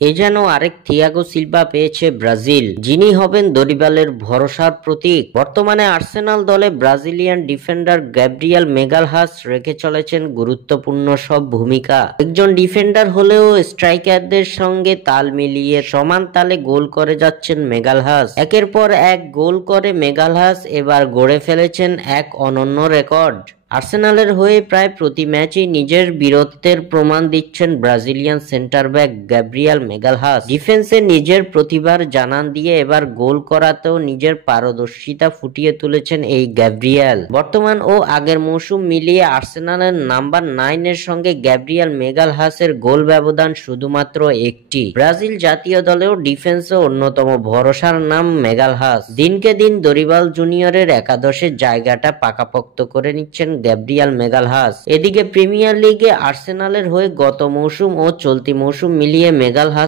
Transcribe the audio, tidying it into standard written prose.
এ যেন আরেক Thiago Silva পেয়েছে ব্রাজিল, যিনি হবেন দরিবালের ভরসার প্রতীক। বর্তমানে আর্সেনাল দলে ব্রাজিলিয়ান ডিফেন্ডার গ্যাব্রিয়েল মেগালহাস রেখে চলেছেন গুরুত্বপূর্ণ সব ভূমিকা। একজন ডিফেন্ডার হলেও স্ট্রাইকারদের সঙ্গে তাল মিলিয়ে সমান তালে গোল করে যাচ্ছেন মেগালহাস। একের পর এক গোল করে মেগালহাস এবার গড়ে ফেলেছেন এক অনন্য রেকর্ড। আর্সেনালের হয়ে প্রায় প্রতি ম্যাচেই নিজের বীরত্বের প্রমাণ দিচ্ছেন ব্রাজিলিয়ান সেন্টার ব্যাক গ্যাব্রিয়েল মেগালহাস। ডিফেন্সে নিজের প্রতিভার জানান দিয়ে এবার গোল করাতেও নিজের পারদর্শিতা ফুটিয়ে তুলেছেন এই গ্যাব্রিয়েল। বর্তমান ও আগের মৌসুম মিলিয়ে আর্সেনালের নাম্বার 9 এর সঙ্গে গ্যাব্রিয়েল মেগালহাসের গোল ব্যবধান শুধুমাত্র একটি। ব্রাজিল জাতীয় দলেও ডিফেন্সে অন্যতম ভরসার নাম মেগালহাস। দিনকে দিন দরিবাল জুনিয়রের একাদশের জায়গাটা পাকাপোক্ত করে নিচ্ছেন গ্যাব্রিয়েল মেগালহাস। এদিকে প্রিমিয়ার লিগে আর্সেনালের হয়ে গত মৌসুম ও চলতি মৌসুম মিলিয়ে মেগালহাস